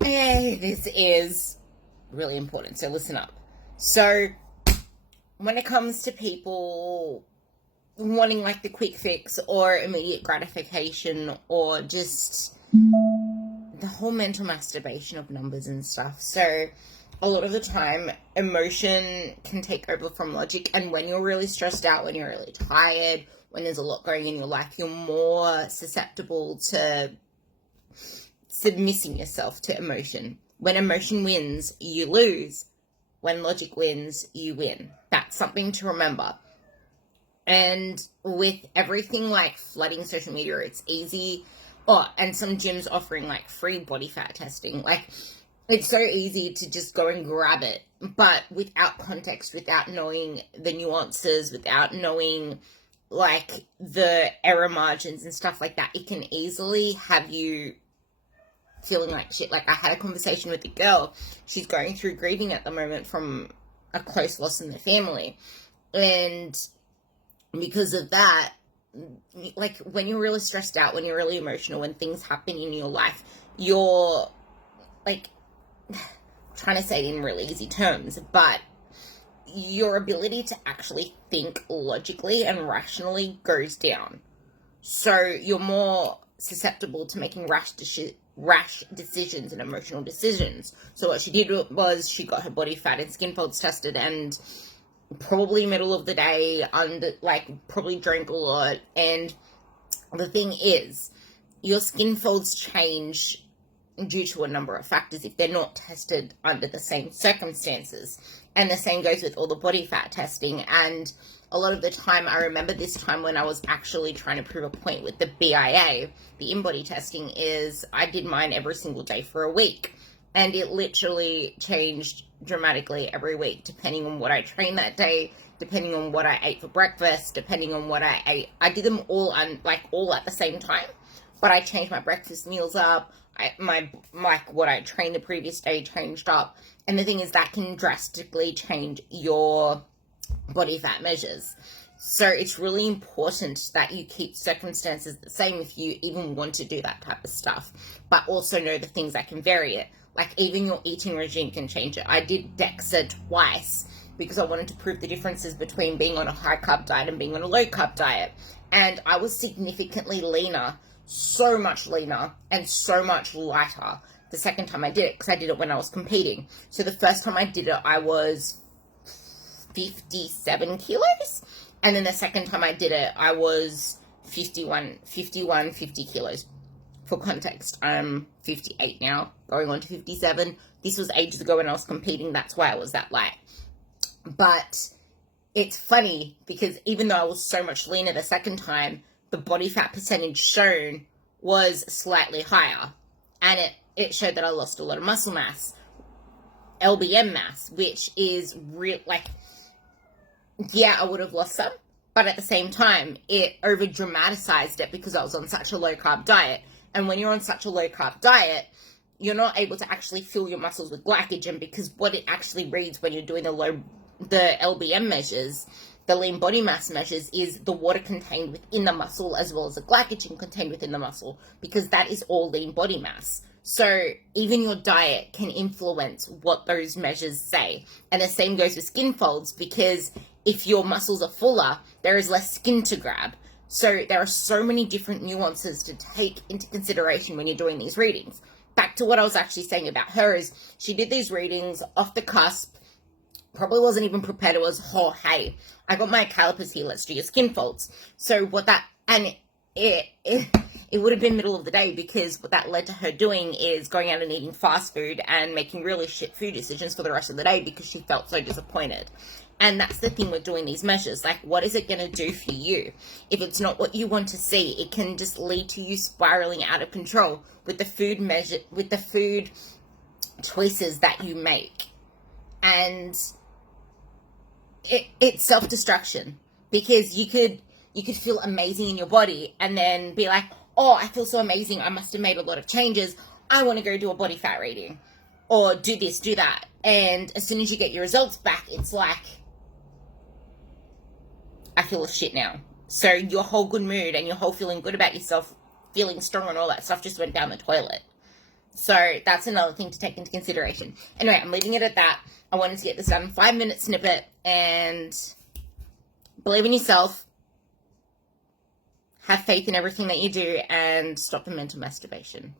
This is really important, so listen up. So, when it comes to people wanting like the quick fix or immediate gratification or just the whole mental masturbation of numbers and stuff, so a lot of the time emotion can take over from logic, and when you're really stressed out, when you're really tired, when there's a lot going in your life, you're more susceptible to submissing yourself to emotion. When emotion wins, you lose. When logic wins, you win. That's something to remember. And with everything like flooding social media, it's easy. Oh, and some gyms offering like free body fat testing. Like, it's so easy to just go and grab it. But without context, without knowing the nuances, without knowing like the error margins and stuff like that, it can easily have you feeling like shit. Like, I had a conversation with a girl. She's going through grieving at the moment from a close loss in the family. And because of that, like, when you're really stressed out, when you're really emotional, when things happen in your life, you're, like, trying to say it in really easy terms, but your ability to actually think logically and rationally goes down. So you're more susceptible to making rash decisions and emotional decisions. So what she did was she got her body fat and skin folds tested, and probably middle of the day, probably drank a lot. And the thing is, your skin folds change due to a number of factors if they're not tested under the same circumstances. And the same goes with all the body fat testing. And a lot of the time, I remember this time when I was actually trying to prove a point with the BIA, the in-body testing, is I did mine every single day for a week. And it literally changed dramatically every week, depending on what I trained that day, depending on what I ate for breakfast, depending on what I ate. I did them all all at the same time, but I changed my breakfast meals up. What I trained the previous day changed up. And the thing is, that can drastically change your body fat measures. So it's really important that you keep circumstances the same if you even want to do that type of stuff, but also know the things that can vary it. Like, even your eating regime can change it. I did DEXA twice because I wanted to prove the differences between being on a high carb diet and being on a low carb diet. And I was significantly leaner, so much leaner and so much lighter the second time I did it, because I did it when I was competing. So the first time I did it, I was 57 kilos. And then the second time I did it, I was 50 kilos. For context, I'm 58 now, going on to 57. This was ages ago when I was competing. That's why I was that light. But it's funny because even though I was so much leaner the second time, the body fat percentage shown was slightly higher. And it showed that I lost a lot of muscle mass, LBM mass, which is real. Like, yeah, I would have lost some, but at the same time, it over dramatized it because I was on such a low carb diet. And when you're on such a low carb diet, you're not able to actually fill your muscles with glycogen, because what it actually reads when you're doing the LBM measures, the lean body mass measures, is the water contained within the muscle as well as the glycogen contained within the muscle, because that is all lean body mass. So even your diet can influence what those measures say. And the same goes with skin folds, because if your muscles are fuller, there is less skin to grab. So there are so many different nuances to take into consideration when you're doing these readings. Back to what I was actually saying about her is she did these readings off the cusp, probably wasn't even prepared. It was, oh, hey, I got my calipers here, let's do your skin folds. So what that, and it would have been middle of the day, because what that led to her doing is going out and eating fast food and making really shit food decisions for the rest of the day because she felt so disappointed. And that's the thing with doing these measures. Like, what is it going to do for you? If it's not what you want to see, it can just lead to you spiraling out of control with the food choices that you make. And it's self-destruction, because you could feel amazing in your body and then be like, oh, I feel so amazing, I must have made a lot of changes, I want to go do a body fat reading, or do this, do that. And as soon as you get your results back, it's like, I feel like shit now. So your whole good mood and your whole feeling good about yourself, feeling strong and all that stuff just went down the toilet. So that's another thing to take into consideration. Anyway, I'm leaving it at that. I wanted to get this done. 5-minute snippet, and believe in yourself. Have faith in everything that you do, and stop the mental masturbation.